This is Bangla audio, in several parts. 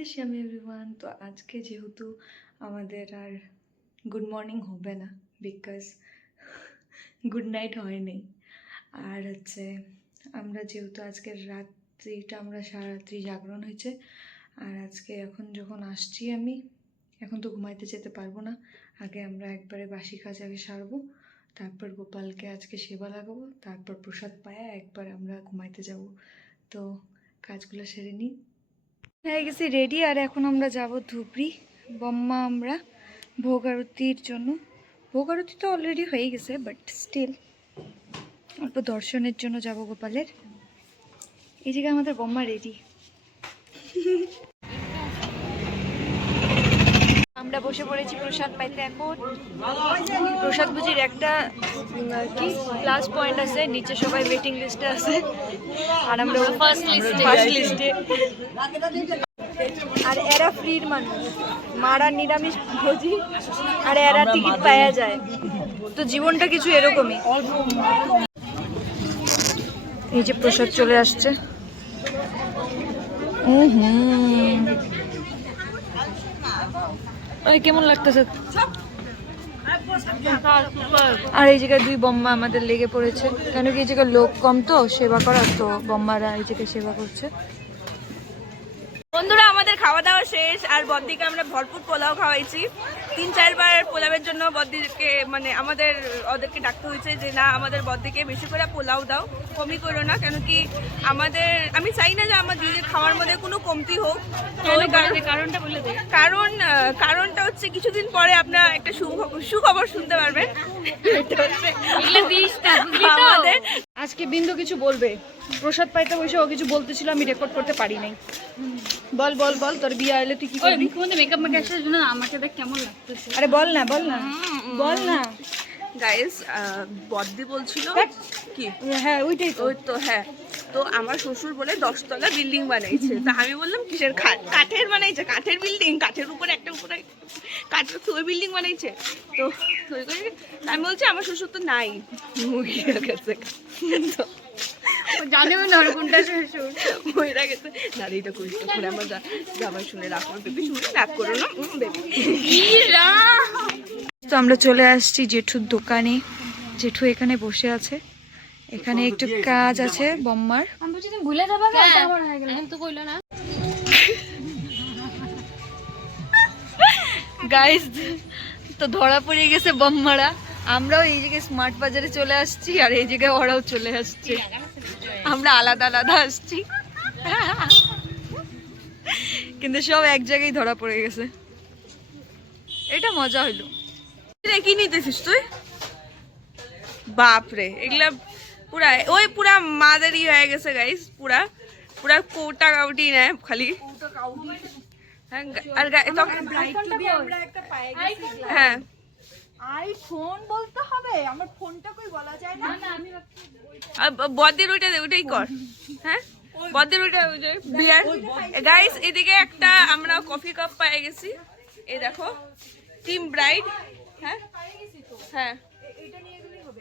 রাধে শ্যাম এভরিওয়ান। তো আজকে যেহেতু আমাদের আর গুড মর্নিং হবে না, বিকজ গুড নাইট হয়নি। আর আমরা যেহেতু আজকের রাত্রিটা আমরা সারা রাত্রি জাগরণ হয়েছে, আর আজকে এখন যখন আসছি আমি, এখন তো ঘুমাইতে যেতে পারবো না। আগে আমরা একবারে বাসি কাজ আগে সারবো, তারপর গোপালকে আজকে সেবা লাগাবো, তারপর প্রসাদ পায়া একবার আমরা ঘুমাইতে যাব। তো কাজগুলো সেরে নিই। হয়ে গেছি রেডি, আর এখন আমরা যাব ধুবড়ি। বম্মা আমরা ভোগ আরতির জন্য, ভোগ আরতি তো অলরেডি হয়ে গেছে, বাট স্টিল অল্প দর্শনের জন্য যাব গোপালের। এই জায়গায় আমাদের বম্মা রেডি। আমরা বসে পড়েছি প্রসাদ পাইতে। এখন প্রসাদ বুঝির একটা কি প্লাস পয়েন্ট আছে, নিচে সবাই ওয়েটিং লিস্টে আছে আর আমরা ফার্স্ট লিস্টে। আর এরা ফ্রির মানুষ, মারা নিরামিষ ভোজি, আর এরা টিকিট পাওয়া যায়। তো জীবনটা কিছু এরকমই। এই যে প্রসাদ চলে আসছে। কেমন লাগতেছে? আর এই জায়গায় দুই বম্মা আমাদের লেগে পড়েছে, কেন কি এই জায়গায় লোক কম তো সেবা করার, তো বম্মারা এই জায়গায় সেবা করছে। বন্ধুরা, আমাদের খাওয়া দাওয়া শেষ, আর বদ্দিকে আমরা ভরপুর পোলাও খাওয়াইছি। 3-4 বার পোলাওয়ের জন্য বদ্দিকে আমাদের ওদেরকে ডাকতে হয়েছে যে না, আমাদের বদ্দিকে বেশি করে পোলাও দাও, কমই করো না। কেন কি আমি চাই না যে আমার দিদির খাওয়ার মধ্যে কোনো কমতি হোক। কারণটা বলে দেয়। কারণটা হচ্ছে কিছুদিন পরে আপনারা একটা সুখবর শুনতে পারবেন। আমাদের আজকে বিন্দু কিছু বলবে, প্রসাদ পাইতে বসে ও কিছু বলতেছিল, আমি রেকর্ড করতে পারি নাই। বল বল বল, তোর বিয়ে এলে তুই কি করবি? মেকআপ ম্যাকের জন্য আমাকে দেখ কেমন লাগতেছে। আরে বল না বল না গাইস, বদ্দি বলছিল কি, হ্যাঁ ওইটাই তো। ওই তো হ্যাঁ, তো আমার শ্বশুর বলে 10 তলা বিল্ডিং বানাইছে। তা আমি বললাম কিসের? কাঠের বানাইছে, কাঠের বিল্ডিং, কাঠের উপরে একটা উপরে কাঠের ওই বিল্ডিং বানাইছে। তো আমি বলছি আমার শ্বশুর তো নাই, মুগিয়ে গেছে। জানেও না কোনটা শ্বশুর, মহিলা গেছে। দাঁড়িয়েটা করিস করে আমার জামাই শুনে রাখো, বেবি শুনে রাগ করো না বেবি। তো আমরা চলে আসছি জেঠুর দোকানে। জেঠু এখানে বসে আছে, এখানে একটু কাজ আছে বম্মার। গাইস, তো ধরা পড়ে গেছে বম্মারা। আমরাও এই জায়গায় স্মার্ট বাজারে চলে আসছি, আর এই জায়গায় ওরাও চলে আসছে। আমরা আলাদা আলাদা আসছি, কিন্তু সব এক জায়গায় ধরা পড়ে গেছে। এটা মজা হইলো। কি নিতেছিস তুই? বাপরে, এগুলা পুরা মাদারি হয়ে গেছে গাইস। পুরা কোটা কাউটি নেয় খালি। হ্যাঁ, আইফোন বলতে হবে, আমার ফোনটা কই বলা যায় না। বদ্দির ওইটাই কর। হ্যাঁ, বদ্দির ওইটা বিয়ার। গাইস, এদিকে একটা আমরা কফি কাপ পেয়ে গেছি, এই দেখো, টিম ব্রাইড। হ্যাঁ হ্যাঁ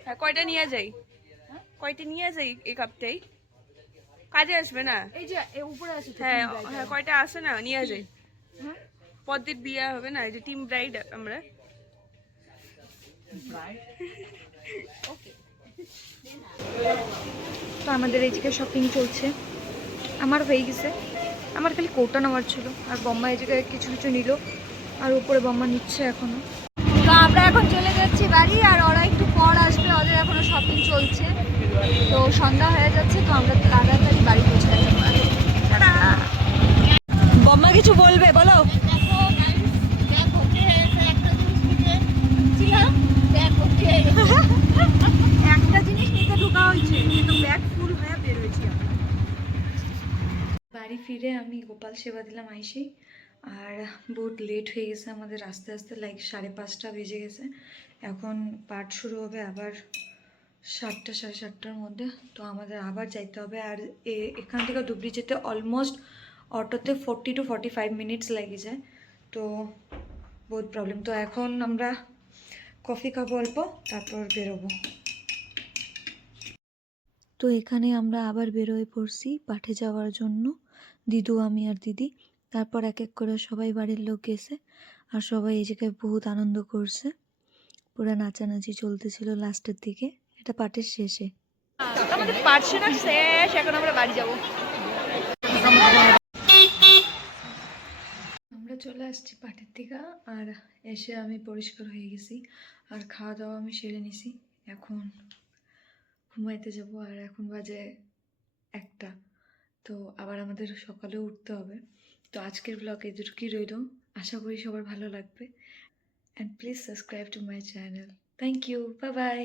হ্যাঁ, কয়টা নিয়ে যাই এই কাপটাই কাজে আসবে না? এই যে উপরে আছে। হ্যাঁ হ্যাঁ, কয়টা আসে না, নিয়ে যাই। পদ্দির বিয়ে হবে না, এই যে টিম ব্রাইড আমরা। তো আমাদের এই জায়গায় শপিং চলছে, আমার হয়ে গেছে। আমার খালি কোটা নেওয়ার ছিল, আর বম্মা এই জায়গায় কিছু কিছু নিল, আর উপরে বম্মা নিচ্ছে এখনো। তো আমরা এখন চলে যাচ্ছি বাড়ি, আর ওরা একটু পর আসবে, ওদের এখনো শপিং চলছে। তো সন্ধ্যা হয়ে যাচ্ছে, তো আমরা তাড়াতাড়ি বাড়ি পৌঁছে যাবো। বম্মা কিছু বলবে, বলো। একটা জিনিস নিতে ঢোকা হয়েছে, কিন্তু ব্যাগ ফুল হয়ে বের হয়েছি। বাড়ি ফিরে আমি গোপাল সেবা দিলাম আইসেই, আর বহুত লেট হয়ে গেছে আমাদের, আস্তে আস্তে লাইক 5:30 বেজে গেছে। এখন পাঠ শুরু হবে আবার 7টা 7:30টার মধ্যে। তো আমাদের আবার যাইতে হবে, আর এখান থেকে ধুবড়ি যেতে অলমোস্ট অটোতে 40 to 45 মিনিটস লেগে যায়। তো বহুত প্রবলেম। তো এখন আমরা কফি খাবো অল্প, তারপর বেরোবো। তো এখানে আমরা আবার বেরোয় পড়ছি পাঠে যাওয়ার জন্য, দিদু, আমি আর দিদি। তারপর এক এক করে সবাই বাড়ির লোক গেছে আর সবাই এই জায়গায় বহুত আনন্দ করছে। পুরা নাচানাচি চলতেছিল লাস্টের দিকে, এটা পার্টের শেষে। আমাদের পারছে না শেষ, এখন আমরা বাড়ি যাব। আমরা চলে আসছি পার্টির থেকে, আর এসে আমি পরিষ্কার হয়ে গেছি আর খাওয়া দাওয়া আমি সেরে নিছি। এখন ঘুমাইতে যাব, আর এখন বাজে 1টা। তো আবার আমাদের সকালেও উঠতে হবে। তো আজকের ব্লগ এতটুকুই রইল, আশা করি সবার ভালো লাগবে। And please subscribe to my channel. Thank you, bye by.